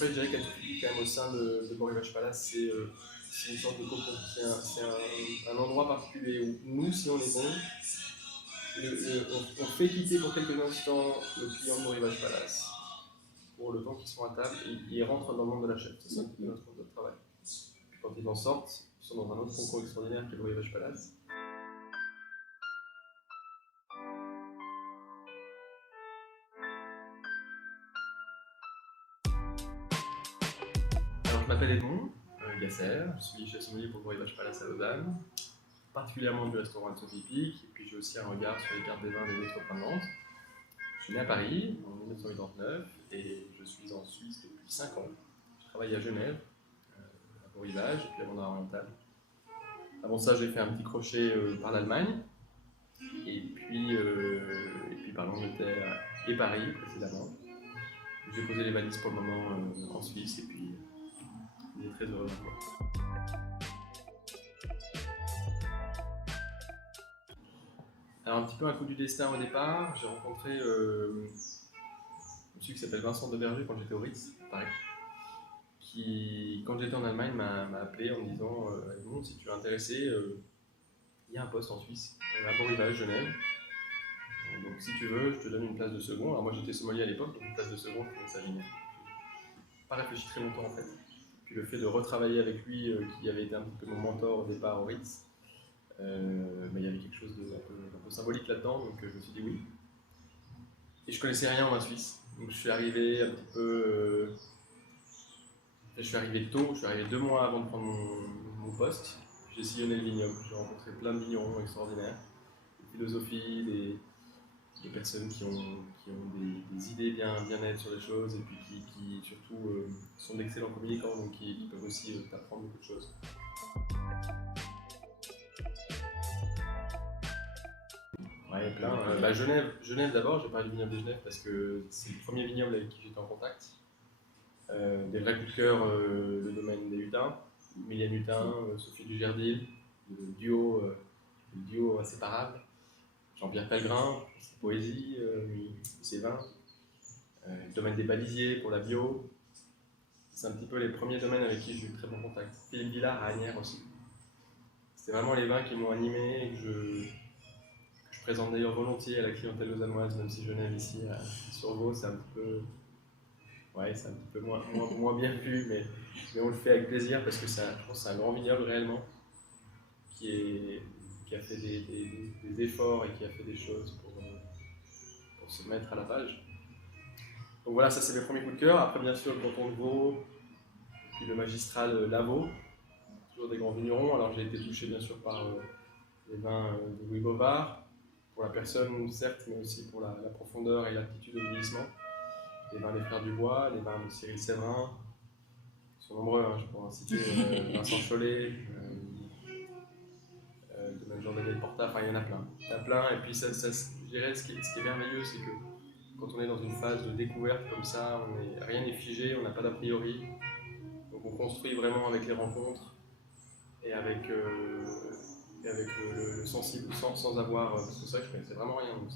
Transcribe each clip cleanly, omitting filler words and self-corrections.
Après, je dirais qu'Atoupili, quand même, au sein de Beau Rivage Palace, c'est une sorte de cocon. C'est un endroit particulier où nous, si on est bon, on fait quitter pour quelques instants le client de Beau Rivage Palace pour le temps qu'ils sont à table et ils rentrent dans le monde de la chef. C'est ça un petit peu notre travail. Puis quand ils en sortent, ils sont dans un autre concours extraordinaire qui est Beau Rivage Palace. Alors, je m'appelle Edmond Gasser, je suis chef sommelier pour Beau Rivage Palace à Lausanne, particulièrement du restaurant de Sophie Pic, et puis j'ai aussi un regard sur les cartes des vins des autres points de vente. Je suis né à Paris en 1989 et je suis en Suisse depuis 5 ans. Je travaille à Genève, à Beau Rivage, et puis à Mandar-Oriental. Avant ça, j'ai fait un petit crochet par l'Allemagne, et puis par l'Angleterre et Paris précédemment. J'ai posé les valises pour le moment en Suisse, et puis on est très heureux encore. Alors un petit peu un coup du destin au départ, j'ai rencontré monsieur qui s'appelle Vincent Deberger quand j'étais au Ritz, à Paris, qui, quand j'étais en Allemagne, m'a appelé en me disant Edmond, si tu es intéressé, il y a un poste en Suisse, à Beau Rivage, Genève. Donc si tu veux, je te donne une place de second. Alors moi j'étais sommelier à l'époque, donc une place de second, je trouvais ça génial. J'ai pas réfléchi très longtemps en fait. Puis le fait de retravailler avec lui, qui avait été un petit peu mon mentor au départ au Ritz, mais il y avait quelque chose d'un peu symbolique là-dedans, donc je me suis dit oui. Et je connaissais rien en vin suisse, donc je suis arrivé un petit peu. Je suis arrivé tôt, je suis arrivé 2 mois avant de prendre mon poste. J'ai sillonné le vignoble, j'ai rencontré plein de vignerons extraordinaires, des philosophies, des personnes qui ont des idées bien nettes sur les choses et puis qui surtout sont d'excellents communicants, donc qui peuvent aussi t'apprendre beaucoup de choses. Ouais, plein. Genève d'abord, j'ai parlé du vignoble de Genève parce que c'est le premier vignoble avec qui j'étais en contact. Des vrais coups de cœur, le domaine des Hutins, Méliane Hutin, Sophie Dugerdil, le duo inséparable, Jean-Pierre Pellegrin, ses poésies, ses vins, le domaine des balisiers pour la bio. C'est un petit peu les premiers domaines avec qui j'ai eu très bon contact. Philippe Villard à Agnières aussi. C'était vraiment les vins qui m'ont animé et que je présente d'ailleurs volontiers à la clientèle lausannoise, même si Genève ici à Survaux, c'est un petit peu. Ouais, c'est un petit peu moins bien vu, mais on le fait avec plaisir parce que je pense que c'est un grand vignoble réellement qui a fait des efforts et qui a fait des choses pour se mettre à la page. Donc voilà, ça c'est mes premiers coups de cœur. Après, bien sûr, le canton de Vaud, puis le magistral Lavaux, toujours des grands vignerons. Alors j'ai été touché bien sûr par les vins de Louis Bovard, pour la personne certes, mais aussi pour la profondeur et l'aptitude au vieillissement. Les vins des Frères Dubois, les vins de Cyril Séverin, ils sont nombreux, hein, je pourrais en citer Vincent Chollet, de même Jean-Daniel Porta, enfin il y en a plein. Il y en a plein, et puis je dirais ce qui est merveilleux, c'est que quand on est dans une phase de découverte comme ça, rien n'est figé, on n'a pas d'a priori, donc on construit vraiment avec les rencontres et avec le sensible, sans avoir, parce que c'est vrai que je connaissais vraiment rien, donc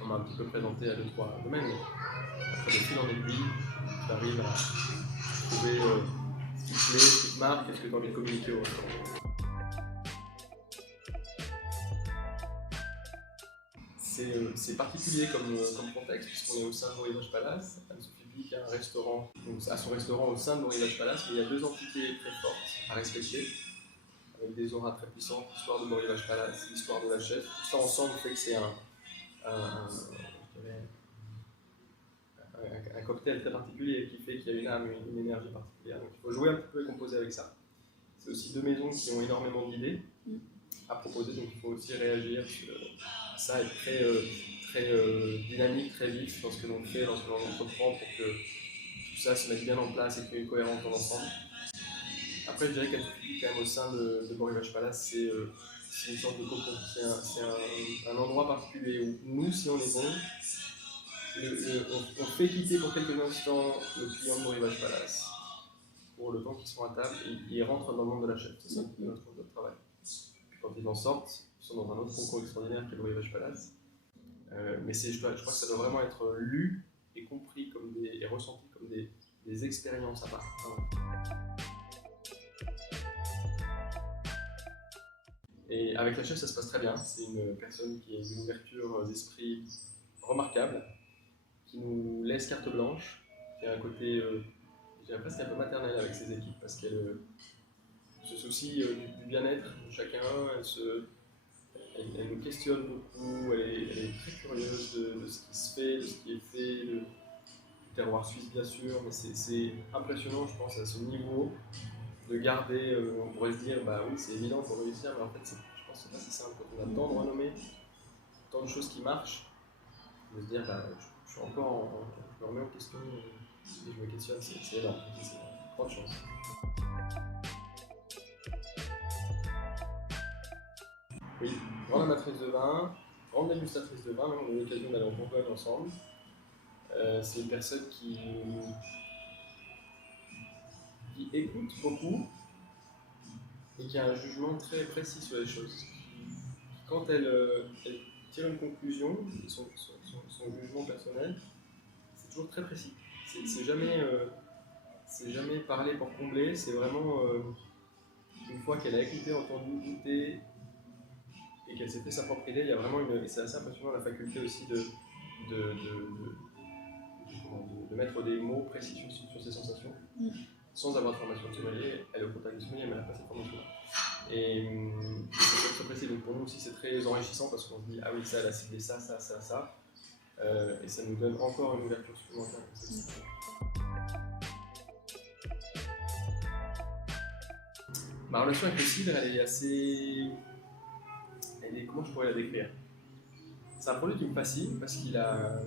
on m'a un petit peu présenté à 2-3 domaines, mais après de fil en aiguille, tu arrives à trouver ce qui te plaît, ce qui te marque et ce que tu as envie de communiquer au restaurant. C'est particulier comme contexte, puisqu'on est au sein de Beau Rivage Palace. Anne-Sophie Pic a un restaurant, donc à son restaurant au sein de Beau Rivage Palace, mais il y a 2 entités très fortes à respecter, avec des auras très puissantes, l'histoire de Beau Rivage Palace, l'histoire de la chef. Tout ça ensemble fait que c'est un cocktail très particulier qui fait qu'il y a une âme, une énergie particulière. Donc il faut jouer un petit peu et composer avec ça. C'est aussi 2 maisons qui ont énormément d'idées à proposer, donc il faut aussi réagir sur ça, être très dynamique, très vif dans ce que l'on fait, dans ce que l'on entreprend pour que tout ça se mette bien en place et qu'il y ait une cohérence dans l'ensemble. Après, je dirais qu'Atoupili, quand même, au sein de Beau Rivage Palace, c'est une sorte de cocon. C'est un endroit particulier où nous, si on est bon, on fait quitter pour quelques instants le client de Beau Rivage Palace pour le temps qu'ils sont à table et ils rentrent dans le monde de la chef. C'est ça notre travail. Puis quand ils en sortent, ils sont dans un autre concours extraordinaire qui est Beau Rivage Palace. Mais je crois que ça doit vraiment être lu et compris et ressenti comme des des expériences à part. Et avec la chef, ça se passe très bien. C'est une personne qui a une ouverture d'esprit remarquable, qui nous laisse carte blanche, qui a un côté, je dirais presque un peu maternel avec ses équipes, parce qu'elle se soucie du bien-être de chacun, elle nous questionne beaucoup, elle est très curieuse de ce qui se fait, de ce qui est fait, du terroir suisse bien sûr, mais c'est impressionnant, je pense, à ce niveau, de garder, on pourrait se dire, bah oui, c'est évident pour réussir, mais en fait, je pense que c'est pas si simple. Quand on a tant de renommées, tant de choses qui marchent, de se dire, bah, je suis encore je me remets en question et je me questionne, c'est énorme, c'est grande chance. Oui, grande amatrice de vin, grande dégustatrice de vin, on a eu l'occasion d'aller en Bourgogne ensemble. C'est une personne qui écoute beaucoup et qui a un jugement très précis sur les choses. Quand elle tire une conclusion, son jugement personnel, c'est toujours très précis. C'est jamais parler pour combler, c'est vraiment une fois qu'elle a écouté, entendu, goûté et qu'elle s'est fait sa propre idée, il y a vraiment et c'est assez impressionnant la faculté aussi de mettre des mots précis sur ses sensations, sans avoir de formation de sommelier. Elle est au contact du sommelier, mais elle n'a pas cette formation. Et c'est très précis, donc pour nous aussi c'est très enrichissant parce qu'on se dit, ah oui, ça, elle a ciblé ça, ça, ça, ça. Et ça nous donne encore une ouverture supplémentaire. Ma relation avec le cidre, elle est assez. Comment je pourrais la décrire? C'est un produit qui me fascine parce qu'il a.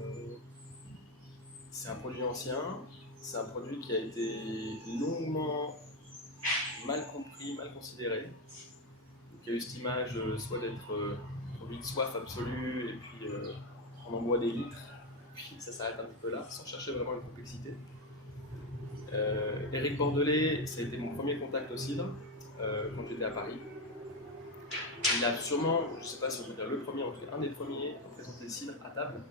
C'est un produit ancien, c'est un produit qui a été longuement mal compris, mal considéré. Donc, il y a eu cette image soit d'être produit de soif absolue et puis on en boit des litres, puis ça s'arrête un petit peu là, sans chercher vraiment une complexité. Éric Bordelais, ça a été mon premier contact au cidre quand j'étais à Paris. Il a sûrement, je ne sais pas si on peut dire le premier, en tout cas un des premiers à présenter le cidre à table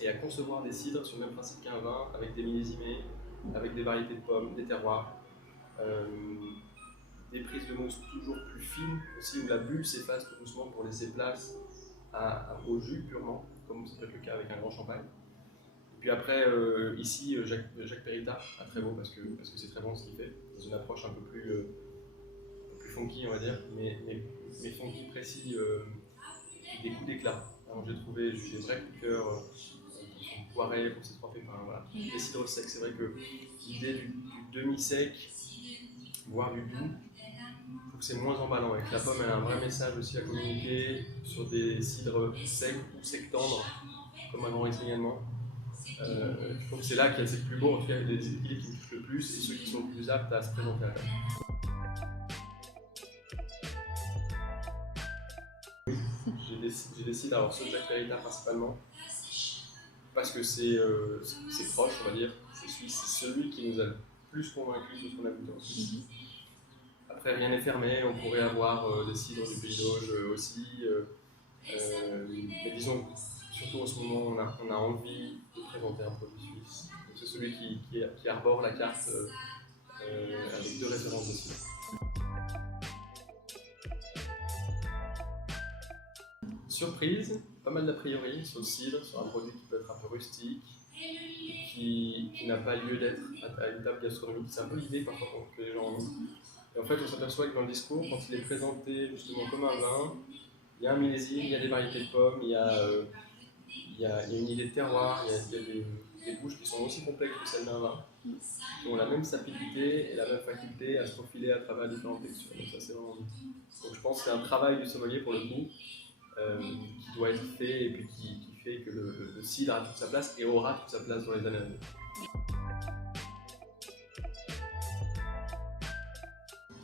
et à concevoir des cidres sur le même principe qu'un vin, avec des millésimés, avec des variétés de pommes, des terroirs, des prises de mousse toujours plus fines aussi, où la bulle s'efface tout doucement pour laisser place au jus purement, comme ça peut être le cas avec un grand champagne. Et puis après, ici, Jacques Périta à Trévaux, parce que c'est très bon ce qu'il fait, dans une approche un peu plus funky, on va dire, mais funky précis, des coups d'éclat. J'ai trouvé des vrais coups de cœur qui sont poirés pour ces trois pépins. Voilà. Les cidres secs, c'est vrai que l'idée du demi-sec, voire du doux, je trouve que c'est moins emballant. Avec la pomme, elle a un vrai message aussi à communiquer sur des cidres secs ou secs tendres, comme un grand Riesling allemand. Je trouve que c'est là qu'il y a le plus beau, en tout cas les équilibres qui me touchent le plus et ceux qui sont le plus aptes à se présenter à la table. J'ai des cidres, alors ceux de Jacques Périta principalement, parce que c'est proche, on va dire, c'est celui qui nous a le plus convaincus de ce qu'on a goûté en Suisse. Après, rien n'est fermé, on pourrait avoir des cidres du Pays d'Auge aussi, mais disons, surtout en ce moment, on a envie de présenter un produit suisse. C'est celui qui arbore la carte avec deux références de cidre. Surprise, pas mal d'a priori sur le cidre, sur un produit qui peut être un peu rustique, qui n'a pas lieu d'être à une table gastronomique. C'est un peu l'idée parfois que les gens ont. Et en fait, on s'aperçoit que dans le discours, quand il est présenté justement comme un vin, il y a un millésime, il y a des variétés de pommes, il y a une idée de terroir, il y a des bouches qui sont aussi complexes que celles d'un vin, qui ont la même sapidité et la même faculté à se profiler à travers différentes textures. Donc, ça, c'est vraiment. Donc je pense que c'est un travail du sommelier pour le coup. Qui doit être fait et puis qui fait que le cidre a toute sa place et aura toute sa place dans les années à venir.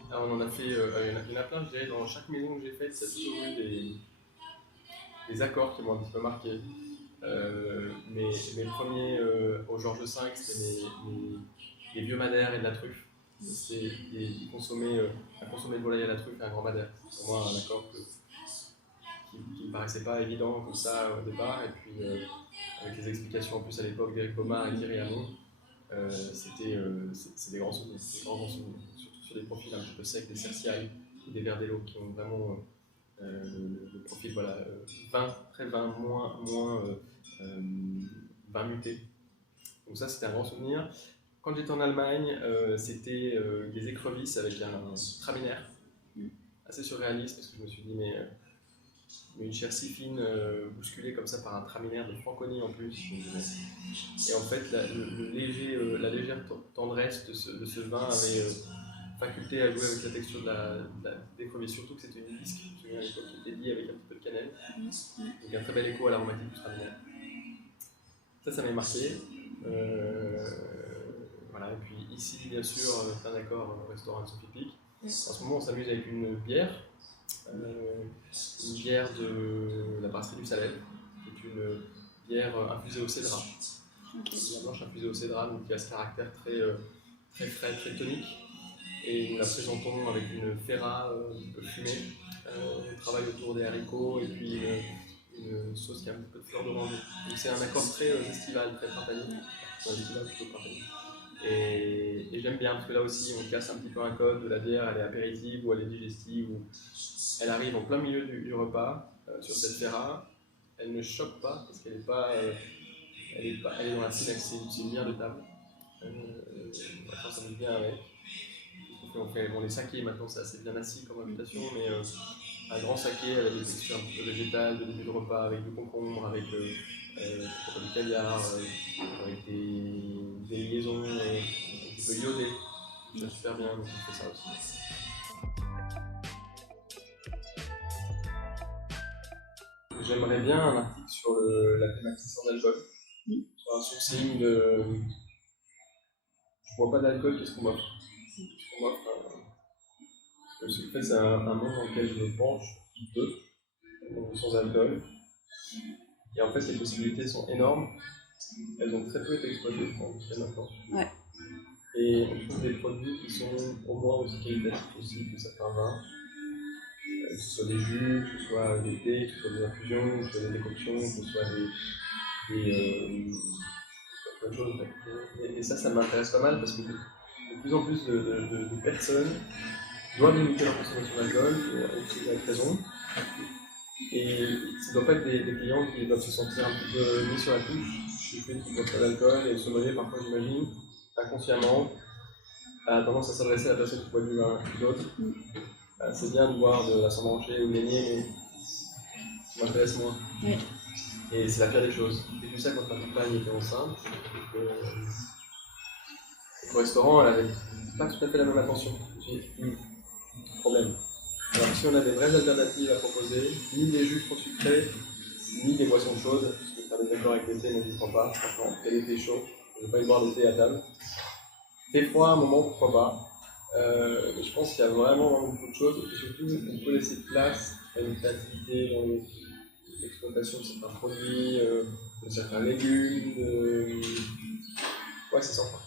Alors on en a fait, il y en a plein, je dirais, dans chaque maison que j'ai faite, il y a toujours eu des accords qui m'ont un petit peu marqué. Mes premiers au Georges V, c'était les vieux madères et de la truffe. C'était un consommé de volaille à la truffe et un grand madère. C'est pour moi un accord qui ne me paraissait pas évident comme ça au départ, et puis avec les explications en plus à l'époque d'Éric Baumard et Thierry Hamon, C'est des grands souvenirs, grands souvenirs, surtout sur des profils un petit peu secs, des cerciailles ou des verdellos qui ont vraiment le profil voilà, vin, très vin, moins vin muté. Donc ça, c'était un grand souvenir. Quand j'étais en Allemagne, c'était des écrevisses avec un traminaire, assez surréaliste parce que je me suis dit, mais une chair si fine, bousculée comme ça par un traminaire de Franconie en plus. Et en fait, la légère tendresse de ce vin avait faculté à jouer avec la texture des premiers, surtout que c'était une bisque, je me souviens à l'époque, qui était liée avec un petit peu de cannelle. Donc un très bel écho à l'aromatique du traminaire. Ça m'a marqué. Voilà, et puis ici, bien sûr, plein d'accord au restaurant de Sophie Pic. En ce moment, on s'amuse avec une bière de la brasserie du Salève, qui est une bière infusée au cédrat. Okay. Une blanche infusée au cédrat, donc qui a ce caractère très frais, très tonique. Et nous la présentons avec une ferra un petit peu fumée. On travaille autour des haricots et puis une sauce qui a un petit peu de fleur d'oranger. Donc c'est un accord très estival, très printanier. Un estival plutôt printanier. Et j'aime bien parce que là aussi on casse un petit peu un code de la bière, elle est apéritive ou elle est digestive. Ou elle arrive en plein milieu du repas sur cette ferra. Elle ne choque pas parce qu'elle n'est pas, elle est dans la synaxe, c'est une bière de table. Maintenant ça me vient avec. On fait les sakés maintenant, c'est assez bien assis comme invitation, mais un grand saké avec des textures un petit peu végétales, de début de repas, avec du concombre, avec du caviar, avec des liaisons un petit peu iodées. Ça super bien, donc on fait ça aussi. J'aimerais bien un article sur la thématique sans alcool, sur un sourcing de. Je bois pas d'alcool, qu'est-ce qu'on m'offre? Ce que fait, c'est un monde dans lequel je me penche peu, sans alcool. Et en fait, les possibilités sont énormes. Elles ont très peu été exploitées, je pense, jusqu'à maintenant. Ouais. Et on trouve des produits qui sont au moins aussi qualitatifs aussi que certains vins. Que ce soit des jus, que ce soit des thés, que ce soit des infusions, que ce soit des décoctions, que ce soit plein de choses. Et ça m'intéresse pas mal parce que de plus en plus de personnes doivent limiter leur consommation d'alcool, avec raison. Et ça ne doit pas être des clients qui doivent se sentir un petit peu mis sur la touche du fait qu'ils boivent pas d'alcool et se mener parfois, j'imagine, inconsciemment, a tendance à s'adresser à la personne qui boit du vin plus d'autres. C'est bien de boire de la Saint-Branché ou de l'Aigné, mais ça m'intéresse moins. Oui. Et c'est la pire des choses. J'ai vu ça quand ma compagne était enceinte. Au restaurant, elle n'avait pas tout à fait la même attention. J'ai dit, problème. Alors si on a des vraies alternatives à proposer, ni des jus trop sucrés, ni des boissons chaudes, parce que faire des accords avec l'été, moi je ne prends pas, franchement, quel était chaud, je ne veux pas y boire de thé à table. Thé froid à un moment, pourquoi pas. Mais je pense qu'il y a vraiment beaucoup de choses, et surtout on peut laisser place à une créativité dans l'exploitation de certains produits, de certains légumes, ouais c'est sympa.